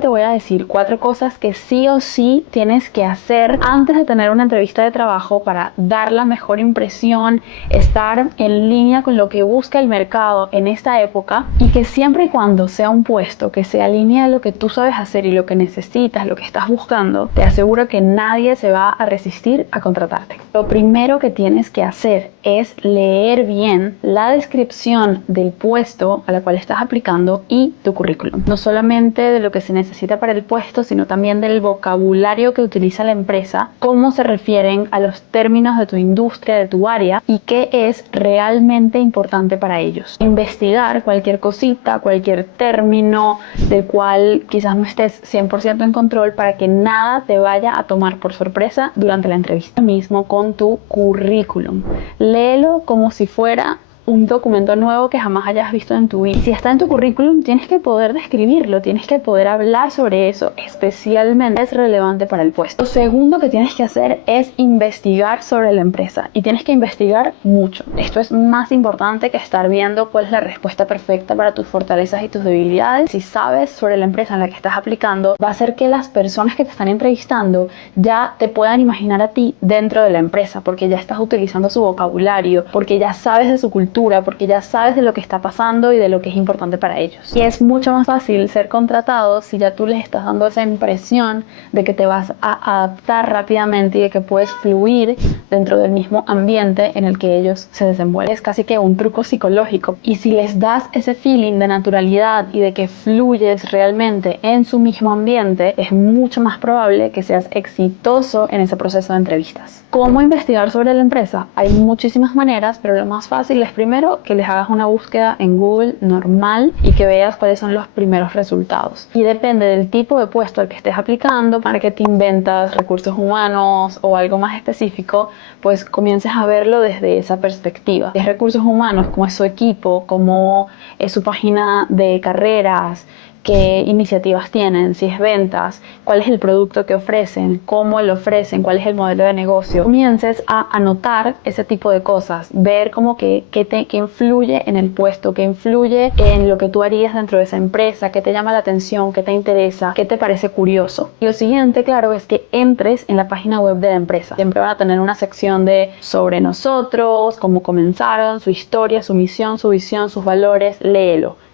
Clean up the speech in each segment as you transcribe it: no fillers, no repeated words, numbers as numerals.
Te voy a decir 4 cosas que sí o sí tienes que hacer antes de tener una entrevista de trabajo para dar la mejor impresión, estar en línea con lo que busca el mercado en esta época, y que siempre y cuando sea un puesto que se alinee a lo que tú sabes hacer y lo que necesitas, lo que estás buscando, te aseguro que nadie se va a resistir a contratarte. Lo primero que tienes que hacer es leer bien la descripción del puesto a la cual estás aplicando y tu currículum. No solamente de lo que se necesita para el puesto, sino también del vocabulario que utiliza la empresa, cómo se refieren a los términos de tu industria, de tu área, y qué es realmente importante para ellos. Investigar cualquier cosita, cualquier término del cual quizás no estés 100% en control, para que nada te vaya a tomar por sorpresa durante la entrevista. Lo mismo con tu currículum. Léelo como si fuera un documento nuevo que jamás hayas visto en tu vida. Y si está en tu currículum, tienes que poder describirlo, tienes que poder hablar sobre eso, especialmente es relevante para el puesto. Lo segundo que tienes que hacer es investigar sobre la empresa, y tienes que investigar mucho. Esto es más importante que estar viendo cuál es la respuesta perfecta para tus fortalezas y tus debilidades. Si sabes sobre la empresa en la que estás aplicando, va a hacer que las personas que te están entrevistando ya te puedan imaginar a ti dentro de la empresa, porque ya estás utilizando su vocabulario, porque ya sabes de su cultura, porque ya sabes de lo que está pasando y de lo que es importante para ellos. Y es mucho más fácil ser contratado si ya tú les estás dando esa impresión de que te vas a adaptar rápidamente y de que puedes fluir dentro del mismo ambiente en el que ellos se desenvuelven. Es casi que un truco psicológico. Y si les das ese feeling de naturalidad y de que fluyes realmente en su mismo ambiente, es mucho más probable que seas exitoso en ese proceso de entrevistas. ¿Cómo investigar sobre la empresa? Hay muchísimas maneras, pero lo más fácil es primero que les hagas una búsqueda en Google normal y que veas cuáles son los primeros resultados. Y depende del tipo de puesto al que estés aplicando, marketing, ventas, recursos humanos o algo más específico, pues comiences a verlo desde esa perspectiva. Si es recursos humanos, cómo es su equipo, cómo es su página de carreras, qué iniciativas tienen. Si es ventas, cuál es el producto que ofrecen, cómo lo ofrecen, cuál es el modelo de negocio. Comiences a anotar ese tipo de cosas, ver como qué influye en el puesto, qué influye en lo que tú harías dentro de esa empresa, qué te llama la atención, qué te interesa, qué te parece curioso. Y lo siguiente, claro, es que entres en la página web de la empresa. Siempre van a tener una sección de sobre nosotros, cómo comenzaron, su historia, su misión, su visión, sus valores.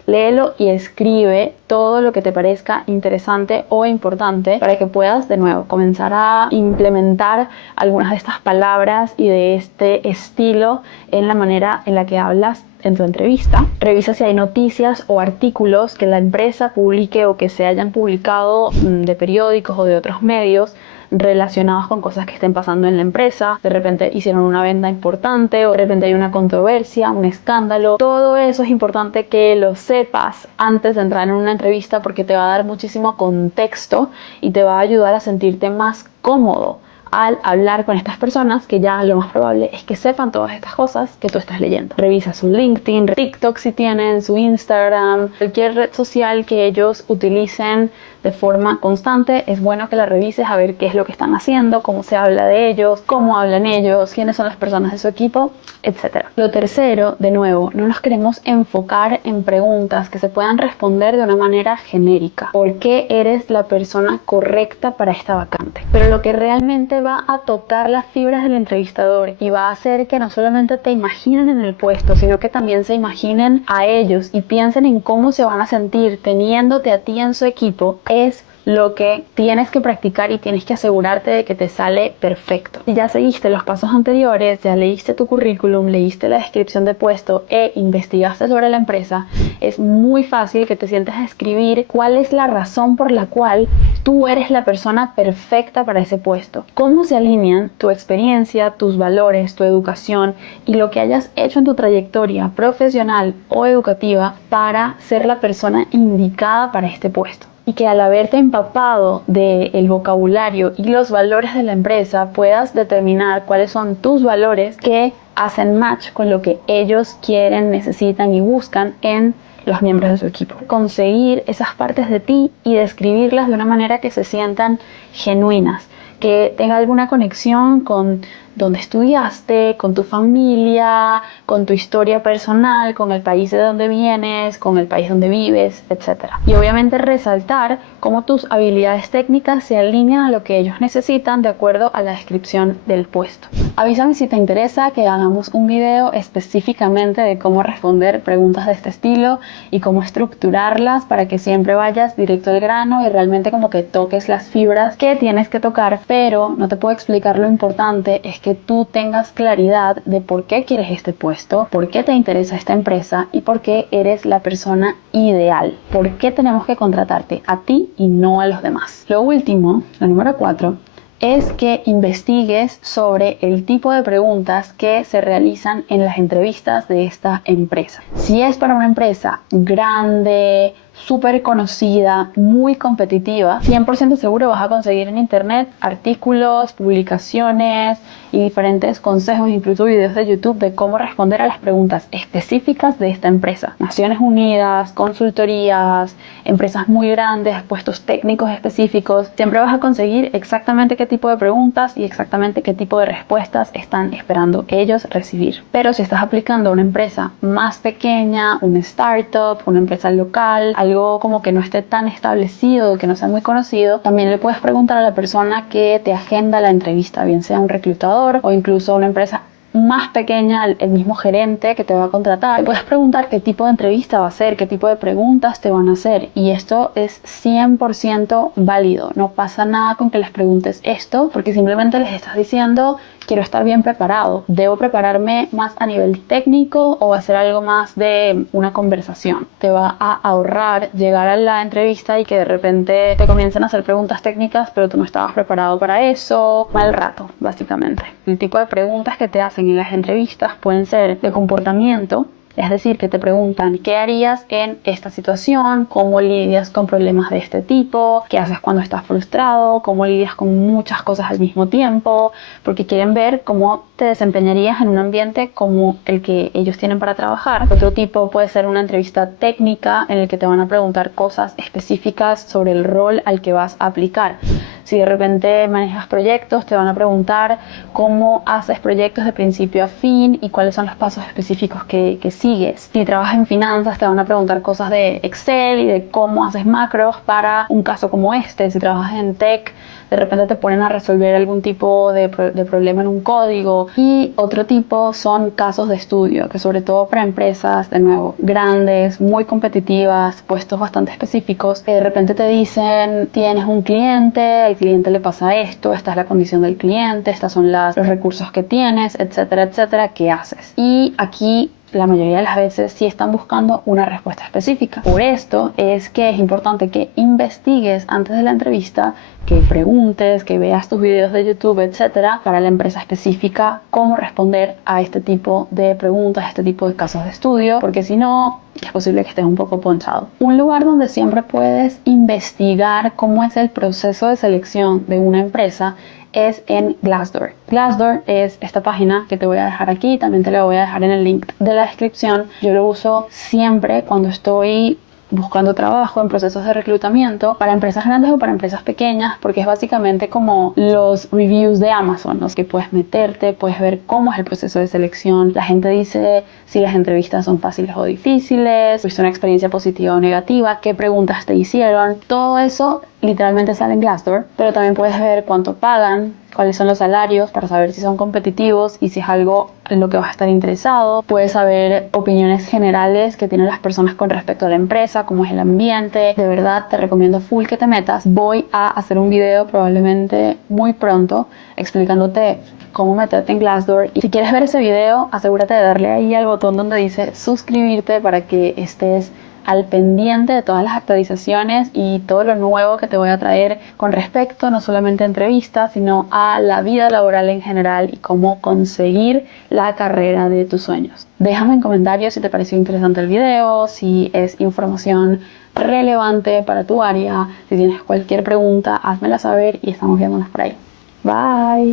Léelo y escribe todo lo que te parezca interesante o importante para que puedas, de nuevo, comenzar a implementar algunas de estas palabras y de este estilo en la manera en la que hablas en tu entrevista. Revisa si hay noticias o artículos que la empresa publique o que se hayan publicado de periódicos o de otros medios relacionados con cosas que estén pasando en la empresa. De repente hicieron una venta importante, o de repente hay una controversia, un escándalo. Todo eso es importante que lo sepas antes de entrar en una entrevista, porque te va a dar muchísimo contexto y te va a ayudar a sentirte más cómodo al hablar con estas personas, que ya lo más probable es que sepan todas estas cosas que tú estás leyendo. Revisa su LinkedIn, TikTok si tienen, su Instagram, cualquier red social que ellos utilicen de forma constante. Es bueno que la revises a ver qué es lo que están haciendo, cómo se habla de ellos, cómo hablan ellos, quiénes son las personas de su equipo, etc. Lo tercero, de nuevo, no nos queremos enfocar en preguntas que se puedan responder de una manera genérica. ¿Por qué eres la persona correcta para esta vacante? Pero lo que realmente va a tocar las fibras del entrevistador y va a hacer que no solamente te imaginen en el puesto, sino que también se imaginen a ellos y piensen en cómo se van a sentir teniéndote a ti en su equipo, es lo que tienes que practicar y tienes que asegurarte de que te sale perfecto. Si ya seguiste los pasos anteriores, ya leíste tu currículum, leíste la descripción de puesto e investigaste sobre la empresa, es muy fácil que te sientes a escribir cuál es la razón por la cual tú eres la persona perfecta para ese puesto. Cómo se alinean tu experiencia, tus valores, tu educación y lo que hayas hecho en tu trayectoria profesional o educativa para ser la persona indicada para este puesto. Y que al haberte empapado del vocabulario y los valores de la empresa, puedas determinar cuáles son tus valores que hacen match con lo que ellos quieren, necesitan y buscan en los miembros de su equipo. Conseguir esas partes de ti y describirlas de una manera que se sientan genuinas, que tenga alguna conexión con dónde estudiaste, con tu familia, con tu historia personal, con el país de donde vienes, con el país donde vives, etc. Y obviamente resaltar cómo tus habilidades técnicas se alinean a lo que ellos necesitan de acuerdo a la descripción del puesto. Avísame si te interesa que hagamos un video específicamente de cómo responder preguntas de este estilo y cómo estructurarlas para que siempre vayas directo al grano y realmente como que toques las fibras que tienes que tocar, pero no te puedo explicar. Lo importante es que tú tengas claridad de por qué quieres este puesto, por qué te interesa esta empresa y por qué eres la persona ideal, por qué tenemos que contratarte a ti y no a los demás. Lo último, la número 4, es que investigues sobre el tipo de preguntas que se realizan en las entrevistas de esta empresa. Si es para una empresa grande, súper conocida, muy competitiva, 100% seguro vas a conseguir en internet artículos, publicaciones y diferentes consejos, incluso videos de YouTube de cómo responder a las preguntas específicas de esta empresa. Naciones Unidas, consultorías, empresas muy grandes, puestos técnicos específicos. Siempre vas a conseguir exactamente qué tipo de preguntas y exactamente qué tipo de respuestas están esperando ellos recibir. Pero si estás aplicando a una empresa más pequeña, una startup, una empresa local, algo como que no esté tan establecido, que no sea muy conocido, también le puedes preguntar a la persona que te agenda la entrevista, bien sea un reclutador o incluso una empresa más pequeña, el mismo gerente que te va a contratar. Le puedes preguntar qué tipo de entrevista va a ser, qué tipo de preguntas te van a hacer, y esto es 100% válido. No pasa nada con que les preguntes esto, porque simplemente les estás diciendo: quiero estar bien preparado, debo prepararme más a nivel técnico o hacer algo más de una conversación. Te va a ahorrar llegar a la entrevista y que de repente te comiencen a hacer preguntas técnicas, pero tú no estabas preparado para eso. Mal rato, básicamente. El tipo de preguntas que te hacen en las entrevistas pueden ser de comportamiento. Es decir, que te preguntan: ¿qué harías en esta situación? ¿Cómo lidias con problemas de este tipo? ¿Qué haces cuando estás frustrado? ¿Cómo lidias con muchas cosas al mismo tiempo? Porque quieren ver cómo te desempeñarías en un ambiente como el que ellos tienen para trabajar. Otro tipo puede ser una entrevista técnica en el que te van a preguntar cosas específicas sobre el rol al que vas a aplicar. Si de repente manejas proyectos, te van a preguntar cómo haces proyectos de principio a fin y cuáles son los pasos específicos que sigues. Si trabajas en finanzas, te van a preguntar cosas de Excel y de cómo haces macros para un caso como este. Si trabajas en tech, de repente te ponen a resolver algún tipo de problema en un código. Y otro tipo son casos de estudio, que sobre todo para empresas, de nuevo, grandes, muy competitivas, puestos bastante específicos, que de repente te dicen: tienes un cliente, al cliente le pasa esto, esta es la condición del cliente, estos son los recursos que tienes, etcétera, etcétera, ¿qué haces? Y aquí la mayoría de las veces sí están buscando una respuesta específica. Por esto es que es importante que investigues antes de la entrevista, que preguntes, que veas tus videos de YouTube, etcétera, para la empresa específica, cómo responder a este tipo de preguntas, a este tipo de casos de estudio, porque si no, es posible que estés un poco ponchado. Un lugar donde siempre puedes investigar cómo es el proceso de selección de una empresa es en Glassdoor. Glassdoor es esta página que te voy a dejar aquí, también te la voy a dejar en el link de la descripción. Yo lo uso siempre cuando estoy buscando trabajo, en procesos de reclutamiento, para empresas grandes o para empresas pequeñas, porque es básicamente como los reviews de Amazon, los que puedes meterte, puedes ver cómo es el proceso de selección. La gente dice si las entrevistas son fáciles o difíciles, si es una experiencia positiva o negativa, qué preguntas te hicieron. Todo eso literalmente sale en Glassdoor, pero también puedes ver cuánto pagan, cuáles son los salarios, para saber si son competitivos y si es algo en lo que vas a estar interesado. Puedes saber opiniones generales que tienen las personas con respecto a la empresa, cómo es el ambiente. De verdad te recomiendo full que te metas. Voy a hacer un video probablemente muy pronto explicándote cómo meterte en Glassdoor, y si quieres ver ese video, asegúrate de darle ahí al botón donde dice suscribirte para que estés al pendiente de todas las actualizaciones y todo lo nuevo que te voy a traer con respecto no solamente a entrevistas, sino a la vida laboral en general y cómo conseguir la carrera de tus sueños. Déjame en comentarios si te pareció interesante el video, si es información relevante para tu área. Si tienes cualquier pregunta, házmela saber y estamos viéndonos por ahí. Bye.